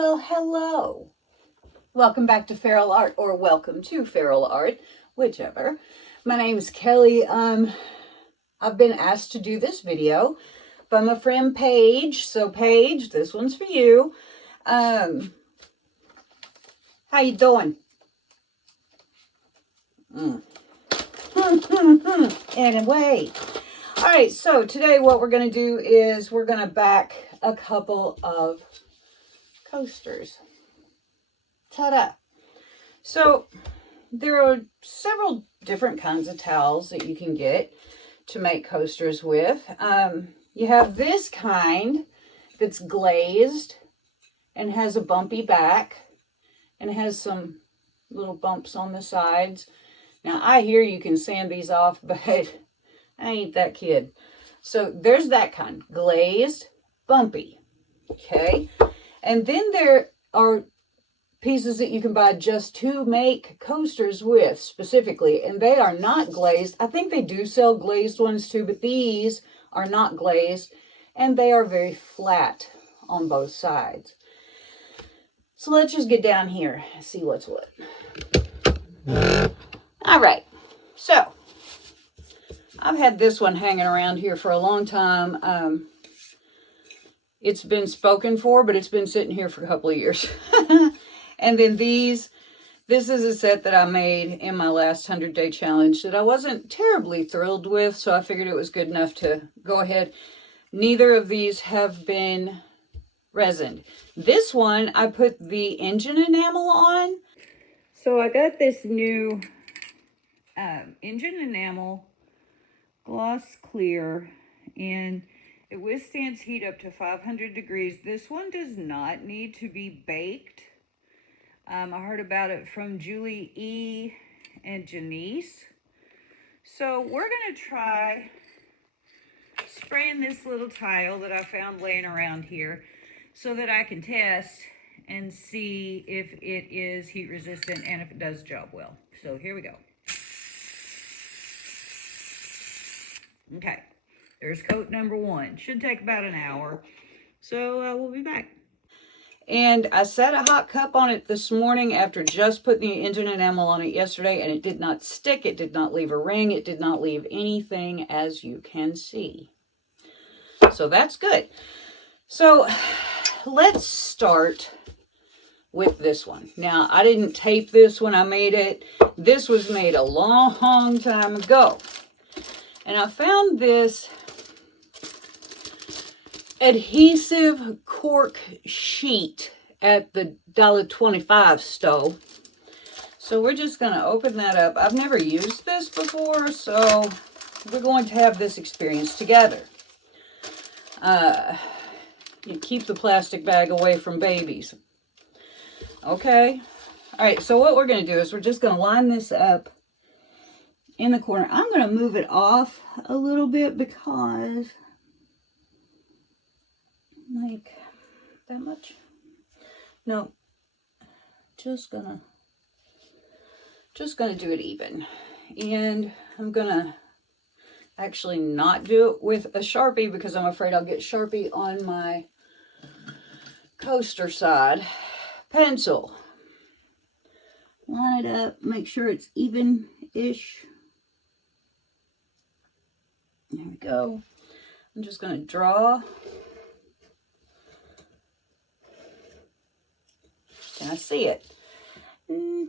Well, hello. Welcome back to Feral Art, or welcome to Feral Art, whichever. My name is Kelly. I've been asked to do this video by my friend Paige. So Paige, this one's for you. How you doing? Anyway. All right, so today what we're going to do is we're going to back a couple of coasters. Ta-da! So there are several different kinds of towels that you can get to make coasters with. You have this kind that's glazed and has a bumpy back and has some little bumps on the sides. Now I hear you can sand these off, but I ain't that kid. So there's that kind, glazed, bumpy. Okay, and then there are pieces that you can buy just to make coasters with specifically, and they are not glazed. I think they do sell glazed ones too, but these are not glazed, and they are very flat on both sides. So let's just get down here and see what's what. All right, so I've had this one hanging around here for a long time. It's been spoken for, but it's been sitting here for a couple of years. And then this is a set that I made in my last 100-day challenge that I wasn't terribly thrilled with, so I figured it was good enough to go ahead. Neither of these have been resined. This one, I put the engine enamel on. So I got this new engine enamel gloss clear, and it withstands heat up to 500 degrees. This one does not need to be baked. I heard about it from Julie E. and Janice. So we're going to try spraying this little tile that I found laying around here so that I can test and see if it is heat resistant and if it does the job well. So here we go. Okay, there's coat number one. Should take about an hour. So we'll be back. And I set a hot cup on it this morning after just putting the engine enamel on it yesterday, and it did not stick. It did not leave a ring. It did not leave anything, as you can see. So that's good. So let's start with this one. Now, I didn't tape this when I made it. This was made a long time ago. And I found this adhesive cork sheet at the $1.25 store. So we're just going to open that up. I've never used this before, so we're going to have this experience together. You keep the plastic bag away from babies. Okay. All right, so what we're going to do is we're just going to line this up in the corner. I'm going to move it off a little bit because, like, that much. No, just gonna do it even. And I'm gonna actually not do it with a Sharpie because I'm afraid I'll get Sharpie on my coaster side. Pencil. Line it up, make sure it's even-ish. There we go. I'm just going to draw. Can I see it?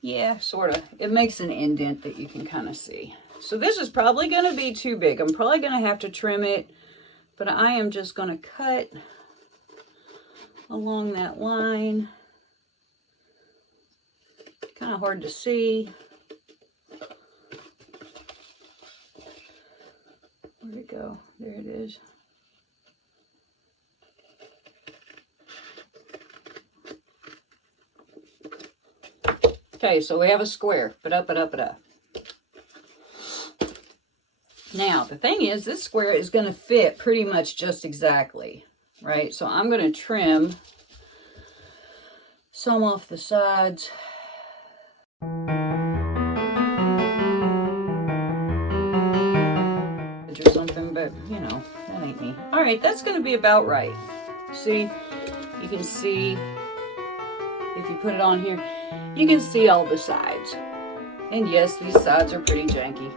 Yeah, sort of. It makes an indent that you can kind of see. So this is probably going to be too big. I'm probably going to have to trim it, but I am just going to cut along that line. Kind of hard to see. Where'd it go? There it is. Okay, so we have a square. Ba-da. Now, the thing is, this square is going to fit pretty much just exactly, right? So I'm going to trim some off the sides. Or something, but, you know, that ain't me. All right, that's going to be about right. See, you can see if you put it on here, you can see all the sides. And yes, these sides are pretty janky.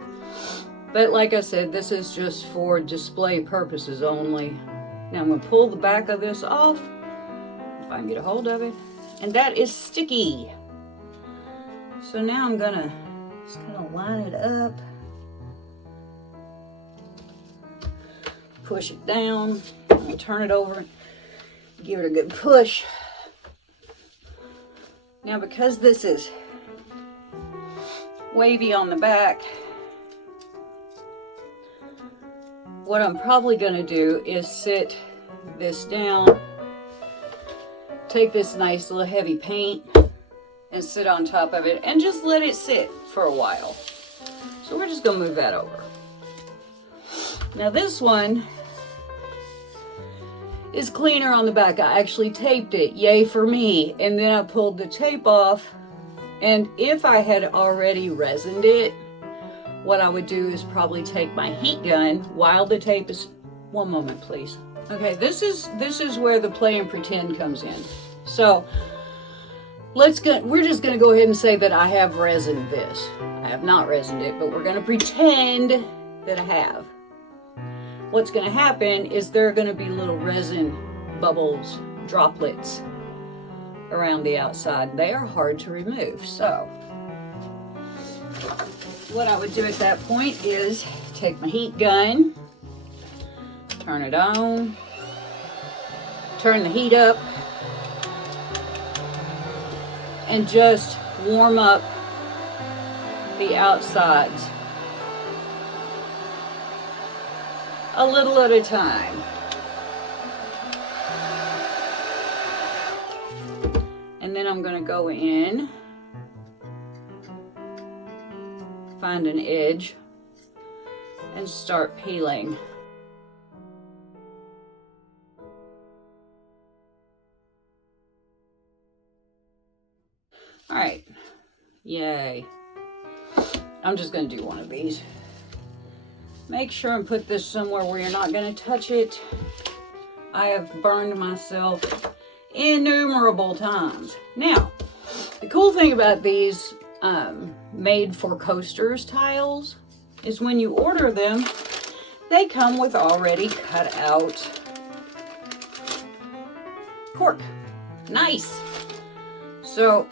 But like I said, this is just for display purposes only. Now I'm going to pull the back of this off, if I can get a hold of it. And that is sticky. So now I'm going to just kind of line it up. Push it down. I'm going to turn it over. Give it a good push. Now because this is wavy on the back, what I'm probably going to do is sit this down, take this nice little heavy paint and sit on top of it and just let it sit for a while. So we're just going to move that over. Now this one is cleaner on the back. I actually taped it, yay for me, and then I pulled the tape off, and if I had already resined it, what I would do is probably take my heat gun while the tape is, one moment please. Okay, this is where the play and pretend comes in. So we're just gonna go ahead and say that I have resined this. I have not resined it, but we're gonna pretend that I have. What's gonna happen is there are gonna be little resin bubbles, droplets around the outside. They are hard to remove. So what I would do at that point is take my heat gun, turn it on, turn the heat up, and just warm up the outsides a little at a time. And then I'm going to go in, find an edge, and start peeling. All right, yay. I'm just going to do one of these. Make sure and put this somewhere where you're not going to touch it. I have burned myself innumerable times. Now, the cool thing about these made for coasters tiles is when you order them, they come with already cut out cork. Nice. So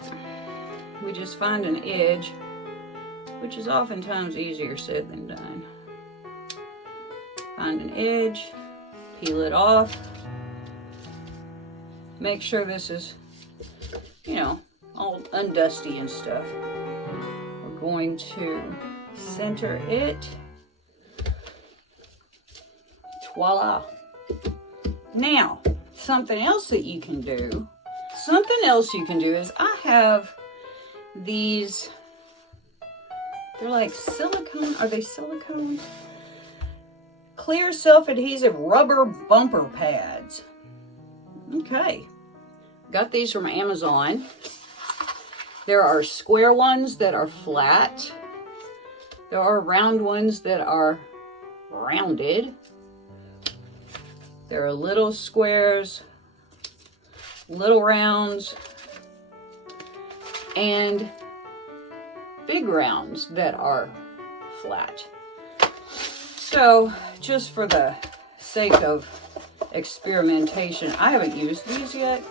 we just find an edge, which is oftentimes easier said than done. Find an edge, peel it off. Make sure this is, you know, all undusty and stuff. We're going to center it. Voila. Now, something else you can do is I have these, they're like silicone, are they silicone? Clear self-adhesive rubber bumper pads. Okay, got these from Amazon. There are square ones that are flat. There are round ones that are rounded. There are little squares, little rounds, and big rounds that are flat. So just for the sake of experimentation, I haven't used these yet,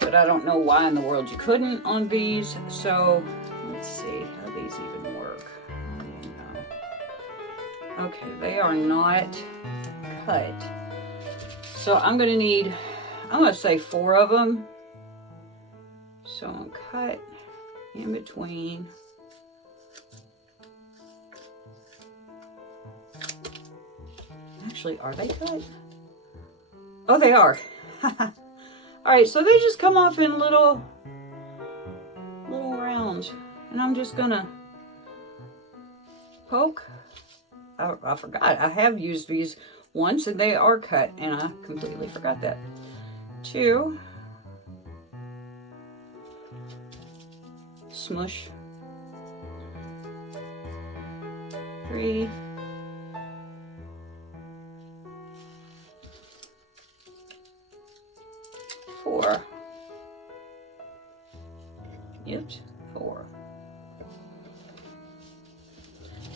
but I don't know why in the world you couldn't on these. So let's see how these even work. Okay, they are not cut. So I'm going to need, I'm going to say 4 of them. So I'm going to cut in between. Actually, are they cut? Oh, they are. All right, so they just come off in little rounds. And I'm just going to poke. I forgot. I have used these once and they are cut, and I completely forgot that. 2. Smush. 3. 4. Yep, 4.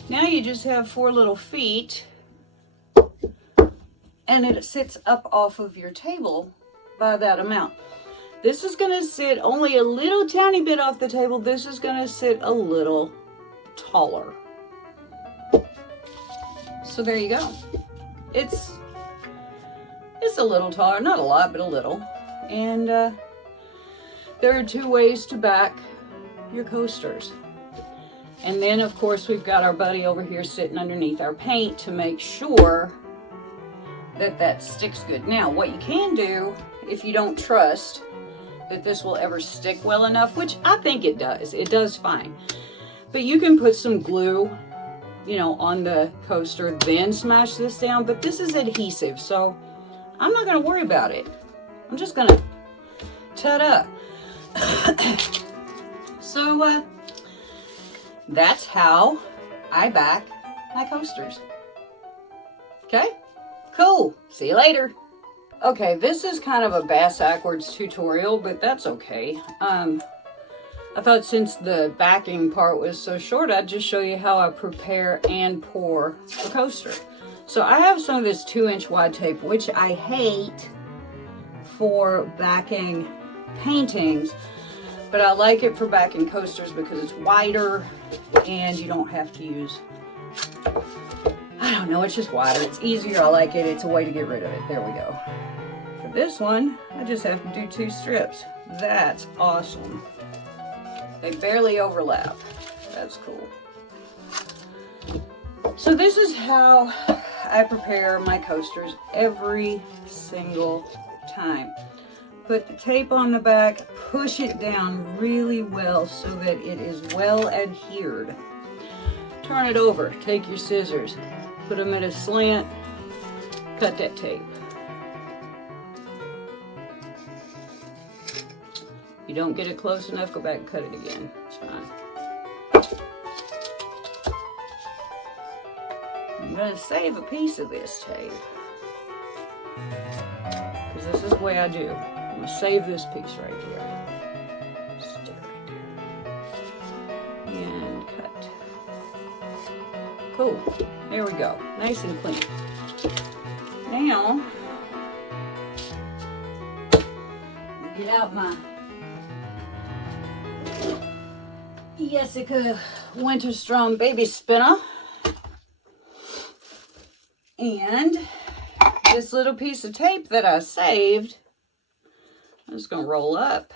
Now you just have 4 little feet, and it sits up off of your table by that amount. This is going to sit only a little tiny bit off the table. This is going to sit a little taller. So there you go. It's a little taller, not a lot, but a little. And there are 2 ways to back your coasters. And then, of course, we've got our buddy over here sitting underneath our paint to make sure that that sticks good. Now, what you can do, if you don't trust that this will ever stick well enough, which I think it does fine. But you can put some glue, you know, on the coaster, then smash this down. But this is adhesive, so I'm not going to worry about it. I'm just going to ta-da. So, that's how I back my coasters. Okay, cool. See you later. Okay, this is kind of a bass-backwards tutorial, but that's okay. I thought since the backing part was so short, I'd just show you how I prepare and pour the coaster. So I have some of this 2-inch wide tape, which I hate for backing paintings, but I like it for backing coasters because it's wider and you don't have to use, I don't know, it's just wider. It's easier. I like it. It's a way to get rid of it. There we go. For this one, I just have to do 2 strips. That's awesome. They barely overlap. That's cool. So this is how I prepare my coasters every single time. Put the tape on the back, push it down really well so that it is well adhered. Turn it over, take your scissors, put them at a slant, cut that tape. If you don't get it close enough, go back and cut it again. It's fine. I'm going to save a piece of this tape, because this is the way I do. I'm going to save this piece right here. Stick right there. And cut. Cool. There we go. Nice and clean. Now, get out my Jessica Winterstrom baby spinner. And this little piece of tape that I saved, I'm just going to roll up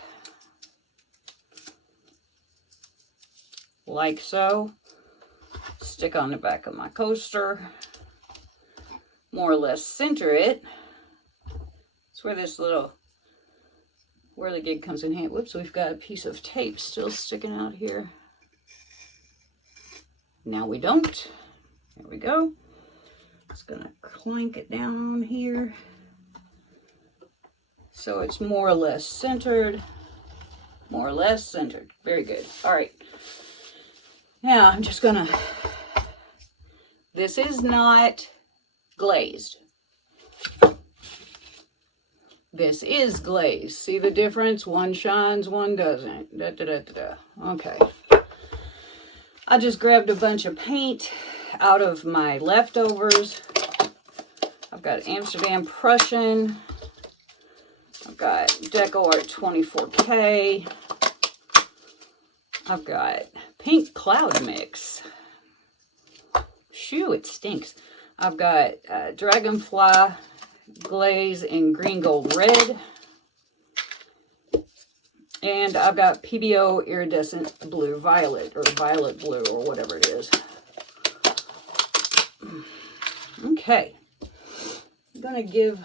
like so, stick on the back of my coaster, more or less center it. It's where this little whirligig comes in hand. Whoops, we've got a piece of tape still sticking out here. Now we don't. There we go. Just going to clank it down on here. So it's more or less centered. More or less centered. Very good. All right. Now I'm just going to, this is not glazed. This is glazed. See the difference? One shines, one doesn't. Da, da, da, da, da. Okay. I just grabbed a bunch of paint out of my leftovers. I've got Amsterdam Prussian. I've got DecoArt 24K. I've got Pink Cloud Mix. Shoo, it stinks. I've got Dragonfly, Glaze in green, gold, red. And I've got Pebeo Iridescent Blue Violet, or Violet Blue, or whatever it is. Okay. I'm going to give,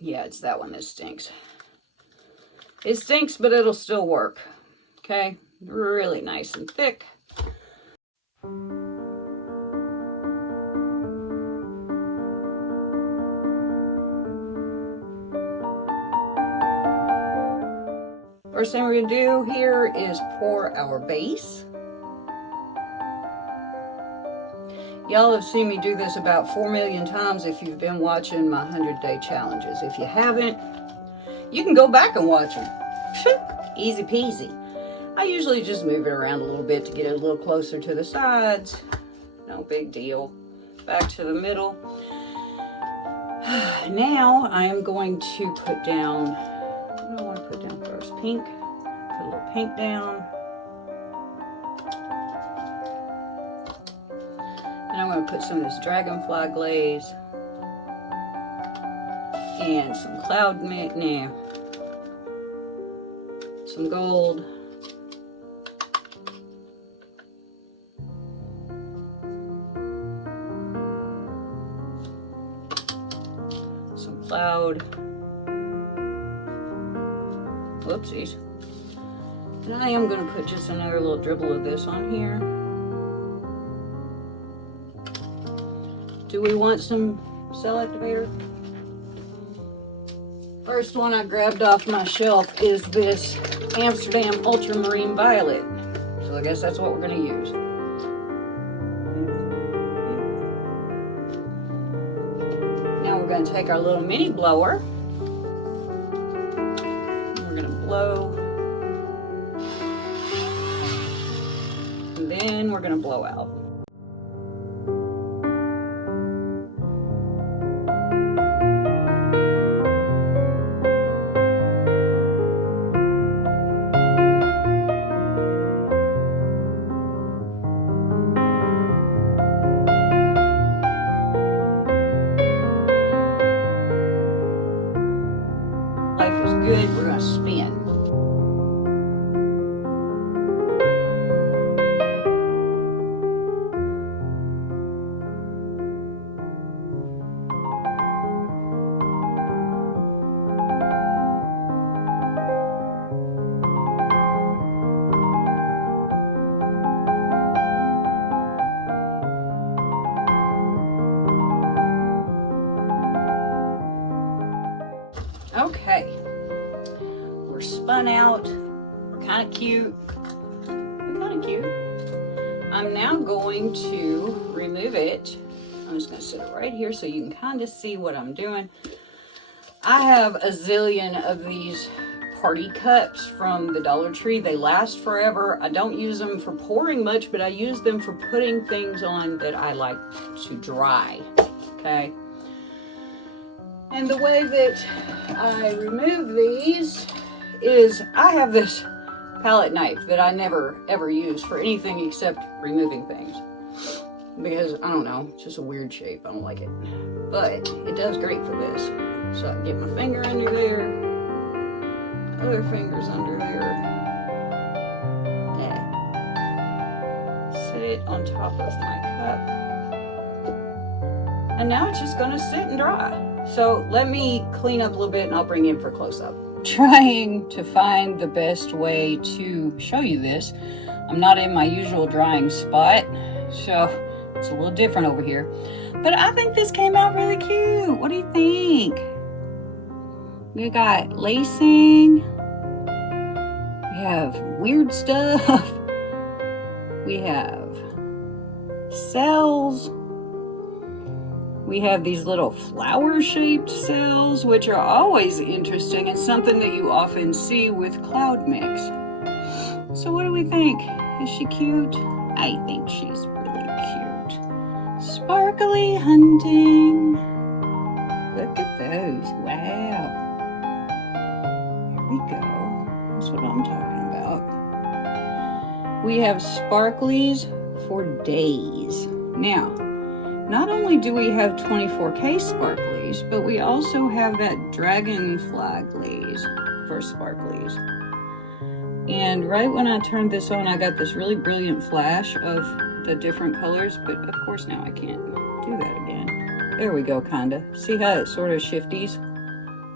yeah, it's that one that stinks. It stinks, but it'll still work. Okay? Really nice and thick. First thing we're going to do here is pour our base. Y'all have seen me do this about 4 million times if you've been watching my 100-day challenges. If you haven't, you can go back and watch them. Easy peasy. I usually just move it around a little bit to get it a little closer to the sides. No big deal. Back to the middle. Now I am going to put down, what do I want to put down first? Pink. Put a little pink down. And I'm going to put some of this Dragonfly glaze and some cloud mix, some gold. Some cloud. Whoopsies. And I am going to put just another little dribble of this on here. Do we want some cell activator? First one I grabbed off my shelf is this Amsterdam Ultramarine Violet. So I guess that's what we're going to use. Now we're going to take our little mini blower. We're going to blow. And then we're going to blow out. Good, we're going to spin. Okay. We're spun out. We're kind of cute. We're kind of cute. I'm now going to remove it. I'm just going to sit it right here so you can kind of see what I'm doing. I have a zillion of these party cups from the Dollar Tree. They last forever. I don't use them for pouring much, but I use them for putting things on that I like to dry. Okay. And the way that I remove these is I have this palette knife that I never ever use for anything except removing things. Because, I don't know, it's just a weird shape. I don't like it. But it does great for this. So I can get my finger under there. My other finger's under there. Yeah. Sit it on top of my cup. And now it's just going to sit and dry. So let me clean up a little bit and I'll bring you in for a close-up. Trying to find the best way to show you this. I'm not in my usual drying spot, so it's a little different over here. But I think this came out really cute. What do you think? We got lacing. We have weird stuff. We have cells. We have these little flower-shaped cells, which are always interesting and something that you often see with cloud mix. So what do we think? Is she cute? I think she's really cute. Sparkly hunting. Look at those. Wow. There we go. That's what I'm talking about. We have sparklies for days. Now, not only do we have 24K sparklies, but we also have that Dragonfly glaze for sparklies. And right when I turned this on, I got this really brilliant flash of the different colors, but of course now I can't do that again. There we go, kinda. See how it sort of shifties?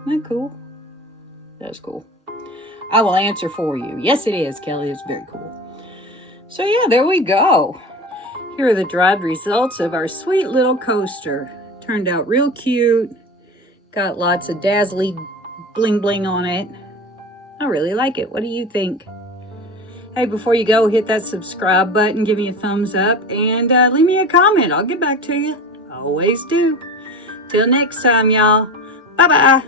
Isn't that cool? That's cool. I will answer for you. Yes, it is, Kelly. It's very cool. So yeah, there we go. Here are the dried results of our sweet little coaster. Turned out real cute. Got lots of dazzly bling bling on it. I really like it. What do you think? Hey, before you go, hit that subscribe button, give me a thumbs up, and leave me a comment. I'll get back to you. I always do. Till next time, y'all. Bye-bye.